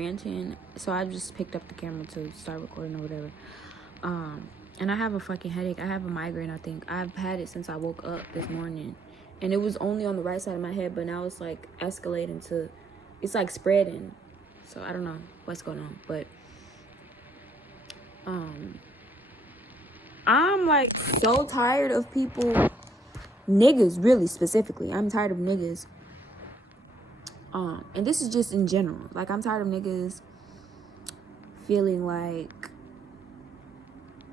ranting, so I just picked up the camera to start recording or whatever. And I have a fucking headache. I have a migraine, I think. I've had it since I woke up this morning. And it was only on the right side of my head, but now it's like escalating to, it's like spreading. So I don't know what's going on, but I'm like so tired of people, niggas really specifically. I'm tired of niggas. And this is just in general. Like, I'm tired of niggas feeling like,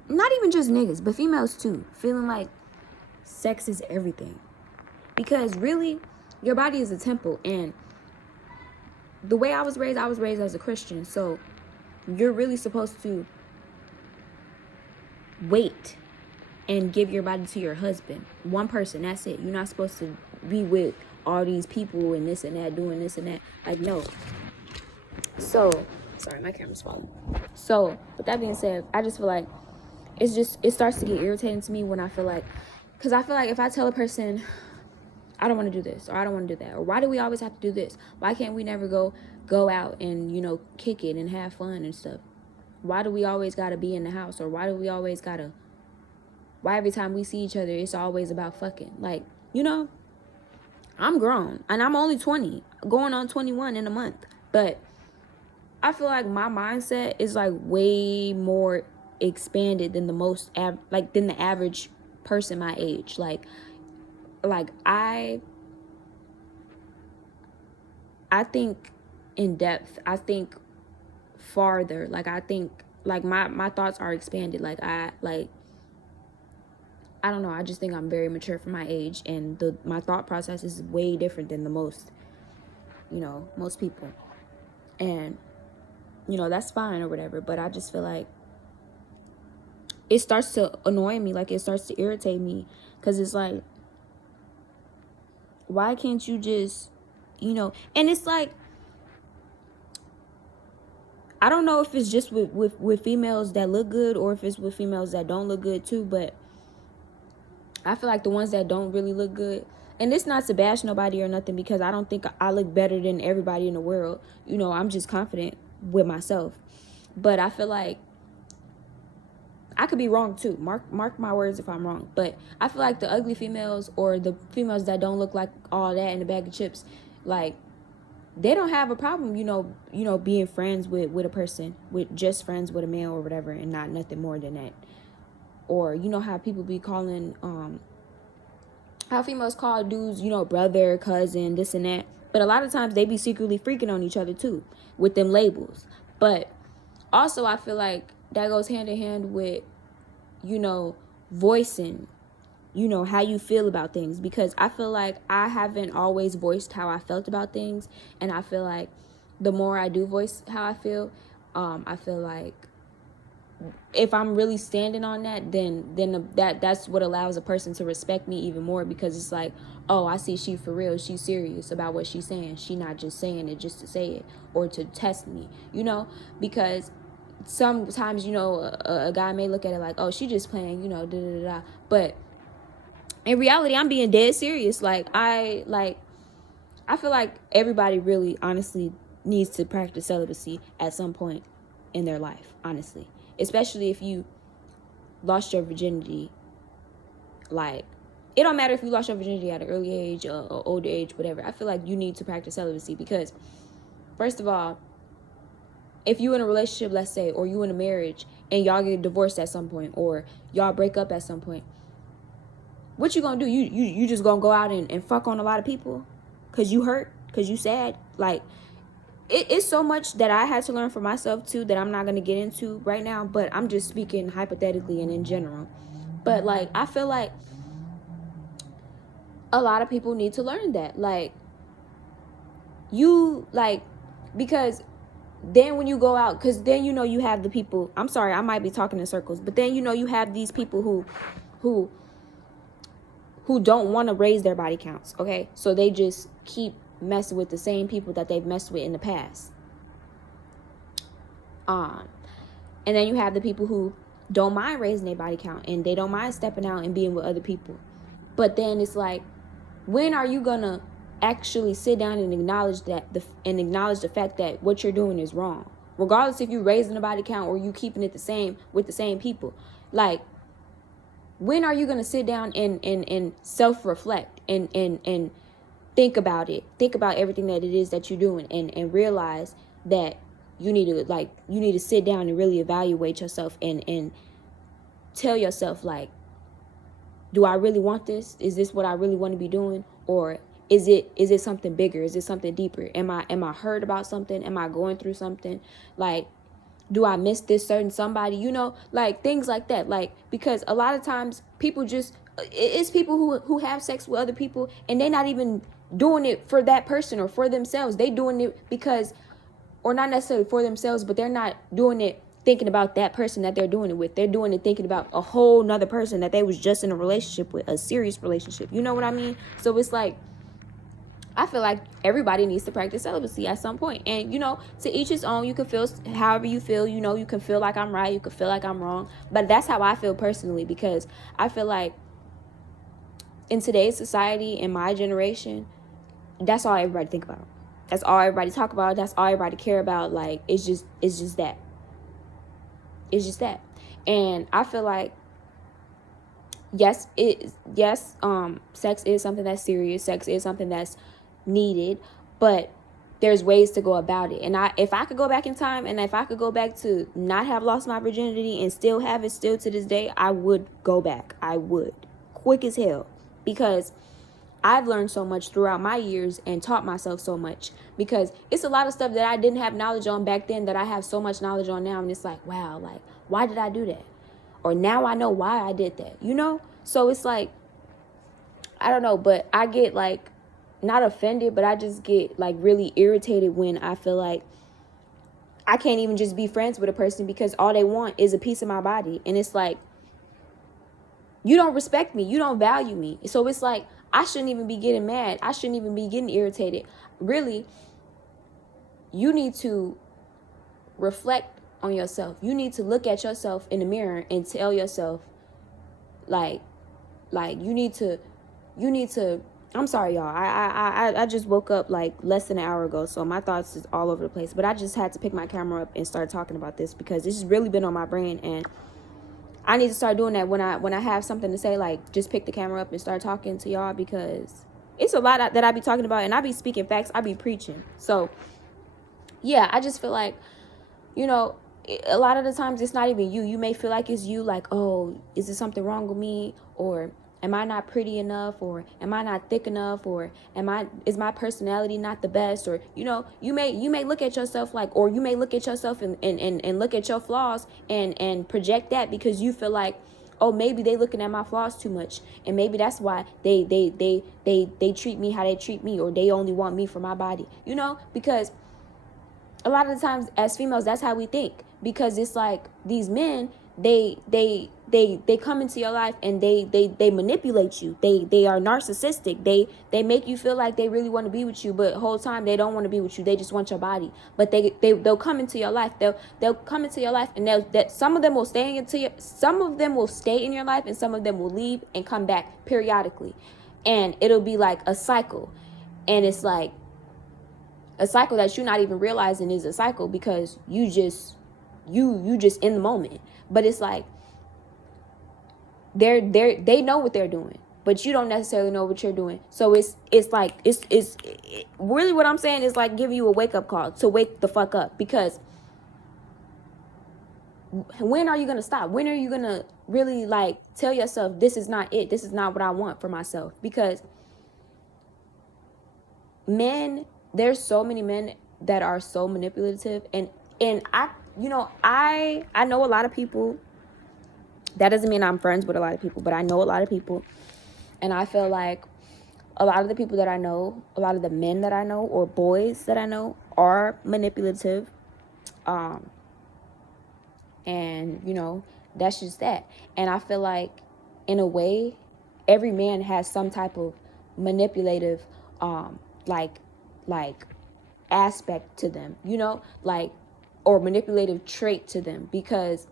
not even just niggas, but females too, feeling like sex is everything. Because really, your body is a temple, and the way I was raised as a Christian, so you're really supposed to wait and give your body to your husband. One person, that's it. You're not supposed to be with all these people and this and that, doing this and that. Like, no. So, sorry, my camera's falling. So, with that being said, I just feel like it starts to get irritating to me when I feel like, because I feel like if I tell a person, I don't want to do this, or I don't want to do that, or why do we always have to do this? Why can't we never go out and, you know, kick it and have fun and stuff? Why do we always got to be in the house? Or why do we always got to, why every time we see each other, it's always about fucking? Like, you know, I'm grown, and I'm only 20, going on 21 in a month. But I feel like my mindset is like way more expanded than than the average person my age. Like I think in depth. I think farther. Like, I think, like, my thoughts are expanded. Like, I don't know. I just think I'm very mature for my age, and my thought process is way different than most people. And, you know, that's fine or whatever. But I just feel like it starts to annoy me. Like, it starts to irritate me, because it's like, why can't you just, you know? And it's like, I don't know if it's just with females that look good, or if it's with females that don't look good too, but I feel like the ones that don't really look good, and it's not to bash nobody or nothing, because I don't think I look better than everybody in the world. You know, I'm just confident with myself. But I feel like I could be wrong too. Mark my words if I'm wrong. But I feel like the ugly females, or the females that don't look like all that in a bag of chips, like, they don't have a problem, you know, being friends with a person, with just friends with a male or whatever, and not nothing more than that. Or, you know how people be calling, how females call dudes, you know, brother, cousin, this and that. But a lot of times they be secretly freaking on each other too, with them labels. But also, I feel like that goes hand in hand with, you know, voicing, you know, how you feel about things. Because I feel like I haven't always voiced how I felt about things. And I feel like the more I do voice how I feel like if I'm really standing on that, then that's what allows a person to respect me even more. Because it's like, oh, I see she for real. She's serious about what she's saying. She not just saying it just to say it or to test me, you know? Because sometimes, you know, a guy may look at it like, oh, she just playing, you know, da-da-da-da. But in reality, I'm being dead serious. I feel like everybody really honestly needs to practice celibacy at some point in their life, honestly. Especially if you lost your virginity. Like, it don't matter if you lost your virginity at an early age or older age, whatever. I feel like you need to practice celibacy, because, first of all, if you in a relationship, let's say, or you in a marriage, and y'all get divorced at some point, or y'all break up at some point, what you gonna do? You just gonna go out and fuck on a lot of people because you hurt, because you sad? Like, it's so much that I had to learn for myself too that I'm not going to get into right now, but I'm just speaking hypothetically and in general. But, like, I feel like a lot of people need to learn that. Like, because then when you go out, because then, you know, you have the people, I'm sorry, I might be talking in circles, but then, you know, you have these people who don't want to raise their body counts, okay? So they just keep messing with the same people that they've messed with in the past. And then you have the people who don't mind raising their body count, and they don't mind stepping out and being with other people. But then it's like, when are you gonna actually sit down and acknowledge the fact that what you're doing is wrong, regardless if you're raising the body count or you keeping it the same with the same people. Like, when are you going to sit down and self-reflect and think about it, think about everything that it is that you're doing, and realize that you need to sit down and really evaluate yourself and tell yourself, like, do I really want this? Is this what I really want to be doing? Or is it something bigger? Is it something deeper? Am I hurt about something? Am I going through something? Like, do I miss this certain somebody? Like, things like that. Like, because a lot of times people it's people who have sex with other people, and they're not even doing it for that person or for themselves. They doing it because, or not necessarily for themselves, but they're not doing it thinking about that person that they're doing it with. They're doing it thinking about a whole nother person that they was just in a relationship with, a serious relationship. You know what I mean? So it's like, I feel like everybody needs to practice celibacy at some point. And, to each his own. You can feel however you feel. You can feel like I'm right. You can feel like I'm wrong. But that's how I feel personally, because I feel like in today's society, in my generation, that's all everybody think about. That's all everybody talk about. That's all everybody care about. Like, it's just that. It's just that. And I feel like, yes, sex is something that's serious. Sex is something that's needed, but there's ways to go about it. And if I could go back in time, and if I could go back to not have lost my virginity and still have it still to this day, I would go back. I would. Quick as hell. Because I've learned so much throughout my years and taught myself so much, because it's a lot of stuff that I didn't have knowledge on back then that I have so much knowledge on now. And it's like, wow, like, why did I do that? Or now I know why I did that, So it's like, I don't know, but I get, like, not offended, but I just get, like, really irritated when I feel like I can't even just be friends with a person because all they want is a piece of my body. And it's like, you don't respect me. You don't value me. So it's like, I shouldn't even be getting mad. I shouldn't even be getting irritated. Really, you need to reflect on yourself. You need to look at yourself in the mirror and tell yourself, like you need to I'm sorry, y'all. I just woke up like less than an hour ago, so my thoughts is all over the place. But I just had to pick my camera up and start talking about this because this has really been on my brain, and I need to start doing that when I have something to say. Like, just pick the camera up and start talking to y'all, because it's a lot that I be talking about, and I be speaking facts. I be preaching. So yeah, I just feel like, a lot of the times it's not even you. You may feel like it's you, like, oh, is there something wrong with me? Or am I not pretty enough? Or am I not thick enough? Or is my personality not the best? Or, you may look at yourself like, or you may look at yourself and look at your flaws and project that, because you feel like, oh, maybe they looking at my flaws too much, and maybe that's why they treat me how they treat me, or they only want me for my body, because a lot of the times as females, that's how we think, because it's like these men, they come into your life and they manipulate you. They are narcissistic. They make you feel like they really want to be with you, but the whole time they don't want to be with you. They just want your body. But they'll come into your life. They'll come into your life, and that some of them will stay in your life, and some of them will leave and come back periodically, and it'll be like a cycle, and it's like a cycle that you're not even realizing is a cycle, because you just in the moment. But it's like they know what they're doing, but you don't necessarily know what you're doing. So it's really, what I'm saying is like giving you a wake up call to wake the fuck up, because when are you gonna stop? When are you gonna really like tell yourself, this is not it, this is not what I want for myself? Because men, there's so many men that are so manipulative, and I know a lot of people. That doesn't mean I'm friends with a lot of people, but I know a lot of people, and I feel like a lot of the people that I know, a lot of the men that I know, or boys that I know, are manipulative, and that's just that. And I feel like, in a way, every man has some type of manipulative like aspect to them, or manipulative trait to them, because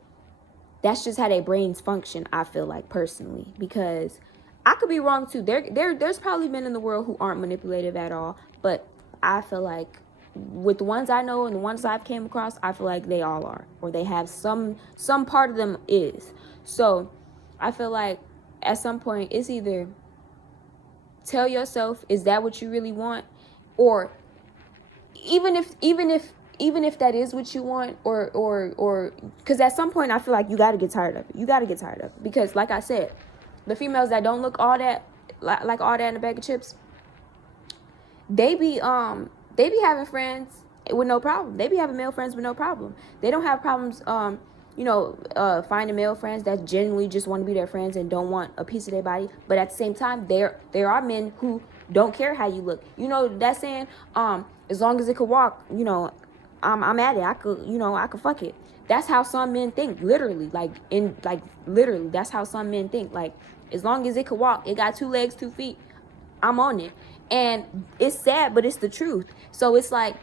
that's just how their brains function, I feel like, personally. Because I could be wrong too. There's probably men in the world who aren't manipulative at all, but I feel like with the ones I know and the ones I've came across, I feel like they all are, or they have some part of them is. So I feel like at some point it's either tell yourself, is that what you really want? Or even if that is what you want, or because at some point I feel like you got to get tired of it. You got to get tired of it, because like I said, the females that don't look all that like all that in a bag of chips, they be having friends with no problem. They be having male friends with no problem. They don't have problems finding male friends that genuinely just want to be their friends and don't want a piece of their body. But at the same time, there are men who don't care how you look. You know that saying, as long as it could walk, I'm at it. I could fuck it. That's how some men think, literally. Literally, that's how some men think. Like, as long as it could walk, it got 2 legs, 2 feet, I'm on it. And it's sad, but it's the truth. So it's like,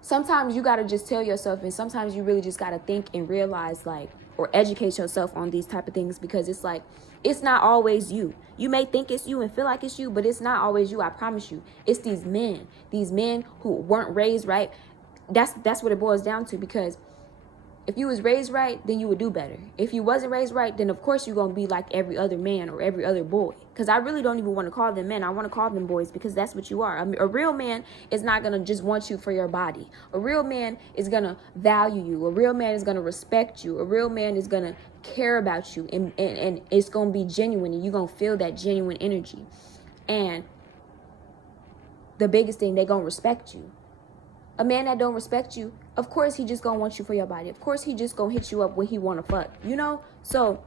sometimes you got to just tell yourself, and sometimes you really just got to think and realize, like, or educate yourself on these type of things, because it's like, it's not always you. You may think it's you and feel like it's you, but it's not always you. I promise you. It's these men who weren't raised right. That's what it boils down to, because if you was raised right, then you would do better. If you wasn't raised right, then of course you're going to be like every other man or every other boy. Because I really don't even want to call them men. I want to call them boys, because that's what you are. I mean, a real man is not going to just want you for your body. A real man is going to value you. A real man is going to respect you. A real man is going to care about you. And it's going to be genuine, and you're going to feel that genuine energy. And the biggest thing, they're going to respect you. A man that don't respect you, of course he just gonna want you for your body. Of course he just gonna hit you up when he wanna fuck, So,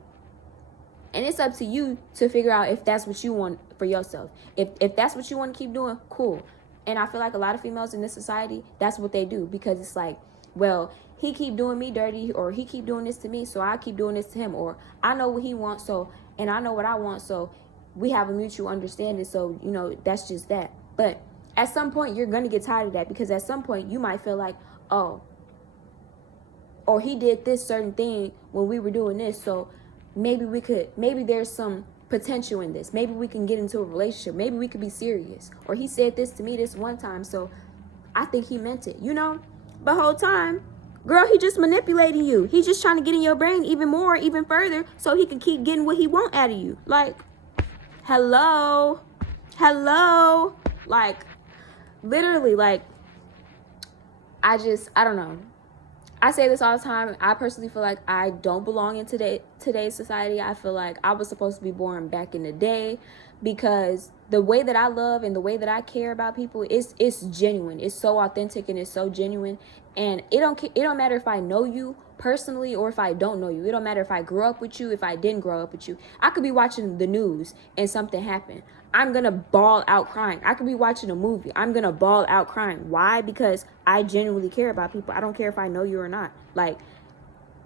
and it's up to you to figure out if that's what you want for yourself. If that's what you want to keep doing, cool. And I feel like a lot of females in this society, that's what they do, because it's like, well, he keep doing me dirty, or he keep doing this to me, so I keep doing this to him, or I know what he wants, so, and I know what I want, so we have a mutual understanding, so, that's just that. But at some point, you're going to get tired of that, because at some point, you might feel like, oh, or he did this certain thing when we were doing this, so maybe there's some potential in this. Maybe we can get into a relationship. Maybe we could be serious. Or he said this to me this one time, so I think he meant it, But whole time, girl, he just manipulating you. He's just trying to get in your brain even more, even further, so he can keep getting what he want out of you. Like, hello, like, literally, like, I don't know. I say this all the time. I personally feel like I don't belong in today's society. I feel like I was supposed to be born back in the day, because the way that I love and the way that I care about people it's genuine. It's so authentic and it's so genuine. And it don't matter if I know you personally or if I don't know you. It don't matter if I grew up with you, if I didn't grow up with you. I could be watching the news and something happened. I'm going to bawl out crying. I could be watching a movie. I'm going to bawl out crying. Why? Because I genuinely care about people. I don't care if I know you or not. Like,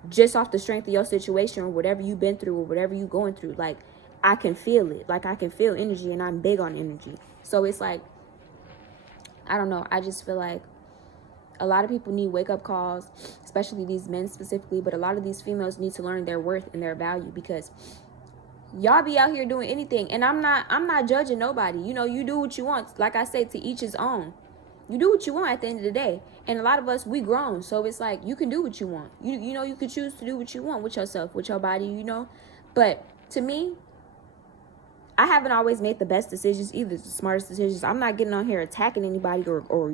just off the strength of your situation or whatever you've been through or whatever you're going through, like, I can feel it. Like, I can feel energy, and I'm big on energy. So it's like, I don't know. I just feel like a lot of people need wake-up calls, especially these men specifically, but a lot of these females need to learn their worth and their value, because y'all be out here doing anything. And I'm not judging nobody. You do what you want. Like I say, to each his own. You do what you want at the end of the day. And a lot of us, we grown. So it's like, you can do what you want. You can choose to do what you want with yourself, with your body, But to me, I haven't always made the best decisions either, the smartest decisions. I'm not getting on here attacking anybody or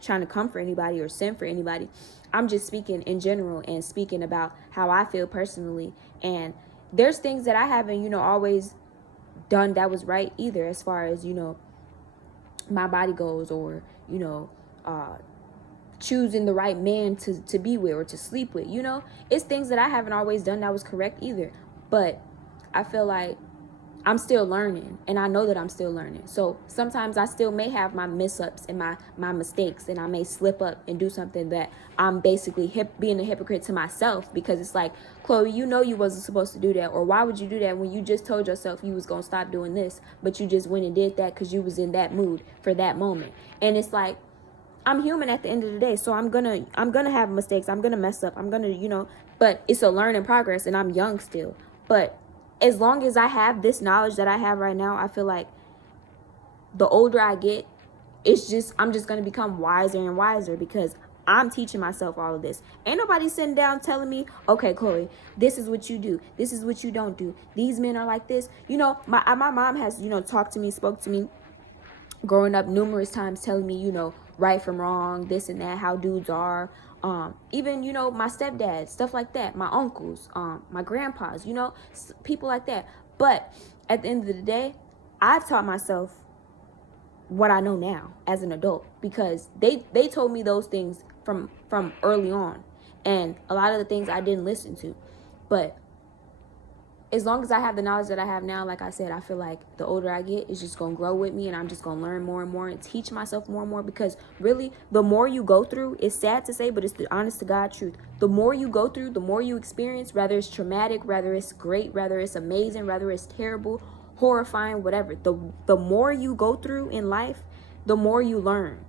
trying to comfort anybody or send for anybody. I'm just speaking in general and speaking about how I feel personally. And there's things that I haven't, always done that was right either, as far as, my body goes, or, choosing the right man to be with or to sleep with, It's things that I haven't always done that was correct either. But I feel like I'm still learning, and I know that I'm still learning. So sometimes I still may have my mess-ups and my mistakes, and I may slip up and do something that I'm basically being a hypocrite to myself, because it's like, Chloe, you wasn't supposed to do that, or why would you do that when you just told yourself you was going to stop doing this, but you just went and did that because you was in that mood for that moment. And it's like, I'm human at the end of the day, so I'm gonna have mistakes. I'm gonna mess up. I'm gonna, but it's a learning progress, and I'm young still. But as long as I have this knowledge that I have right now, I feel like the older I get, I'm just going to become wiser and wiser because I'm teaching myself all of this. Ain't nobody sitting down telling me, okay, Chloe, this is what you do. This is what you don't do. These men are like this. You know, my mom has, talked to me, spoke to me growing up numerous times, telling me, right from wrong, this and that, how dudes are. Even, my stepdad, stuff like that, my uncles, my grandpas, people like that. But at the end of the day, I've taught myself what I know now as an adult because they told me those things from early on, and a lot of the things I didn't listen to. But as long as I have the knowledge that I have now, like I said, I feel like the older I get, it's just going to grow with me, and I'm just going to learn more and more and teach myself more and more, because really, the more you go through, it's sad to say, but it's the honest to God truth. The more you go through, the more you experience, whether it's traumatic, whether it's great, whether it's amazing, whether it's terrible, horrifying, whatever. The more you go through in life, the more you learn.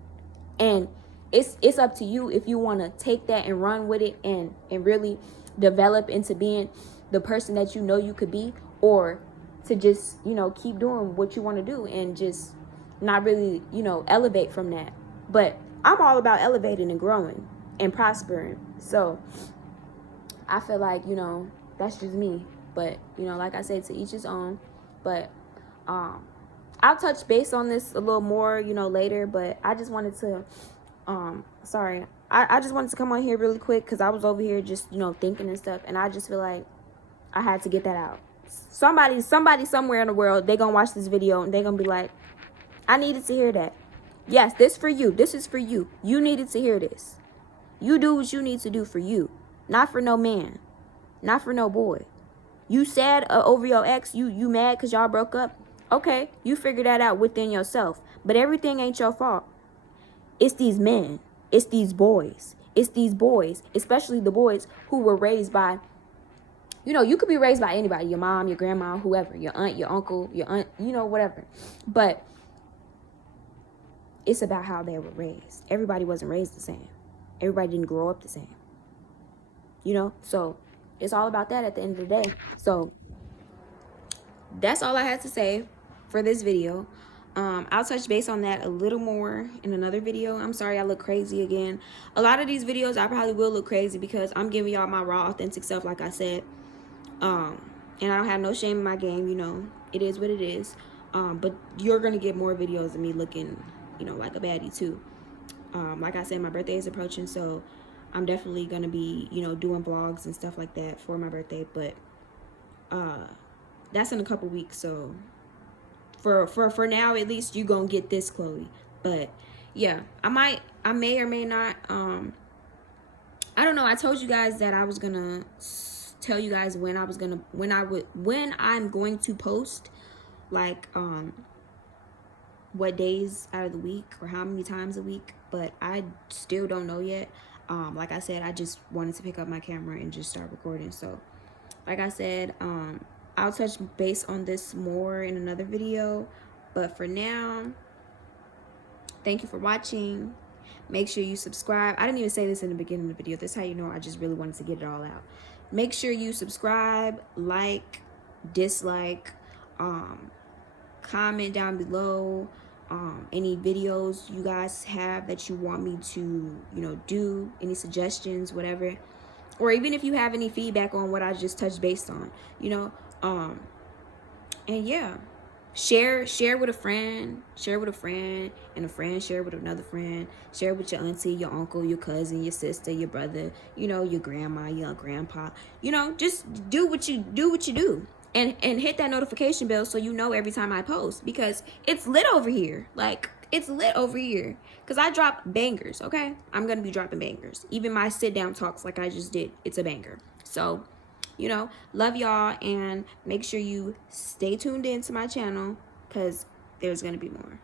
And it's up to you if you want to take that and run with it and really develop into being the person that you could be, or to just, keep doing what you want to do and just not really, elevate from that. But I'm all about elevating and growing and prospering. So I feel like, that's just me. But, like I said, to each his own. But I'll touch base on this a little more, later. But I just wanted to, I just wanted to come on here really quick because I was over here just, thinking and stuff. And I just feel like I had to get that out. Somebody somewhere in the world, they gonna watch this video and they gonna be like, I needed to hear that. Yes, this for you. This is for you. You needed to hear this. You do what you need to do for you, not for no man, not for no boy. You sad over your ex, you mad because y'all broke up. Okay, you figure that out within yourself. But everything ain't your fault. It's these men. It's these boys. It's these boys, especially the boys who were raised by, you could be raised by anybody, your mom, your grandma, whoever, your aunt, your uncle, your aunt, whatever. But it's about how they were raised. Everybody wasn't raised the same. Everybody didn't grow up the same. So it's all about that at the end of the day. So that's all I had to say for this video. I'll touch base on that a little more in another video. I'm sorry I look crazy again. A lot of these videos I probably will look crazy because I'm giving y'all my raw, authentic self, like I said. And I don't have no shame in my game, it is what it is. But you're gonna get more videos of me looking, like a baddie too. Like I said, my birthday is approaching, so I'm definitely gonna be, doing vlogs and stuff like that for my birthday. But that's in a couple weeks, so for now at least, you gonna get this, Chloe. But yeah, I may or may not. I don't know. I told you guys that I was gonna tell you guys when I'm going to post, like what days out of the week or how many times a week, but I still don't know yet. Like I said, I just wanted to pick up my camera and just start recording. So like I said, I'll touch base on this more in another video, but for now, thank you for watching. Make sure you subscribe. I didn't even say this in the beginning of the video. That's how you know I just really wanted to get it all out. Make sure you subscribe, like, dislike, comment down below any videos you guys have that you want me to, do, any suggestions, whatever. Or even if you have any feedback on what I just touched base on, and yeah, share with a friend, and a friend share with another friend, share with your auntie, your uncle, your cousin, your sister, your brother, your grandma, your grandpa. Just do what you do, and hit that notification bell so every time I post, because it's lit over here. Like, it's lit over here because I drop bangers. Okay, I'm gonna be dropping bangers. Even my sit down talks, like I just did, it's a banger. So love y'all, and make sure you stay tuned in to my channel because there's gonna be more.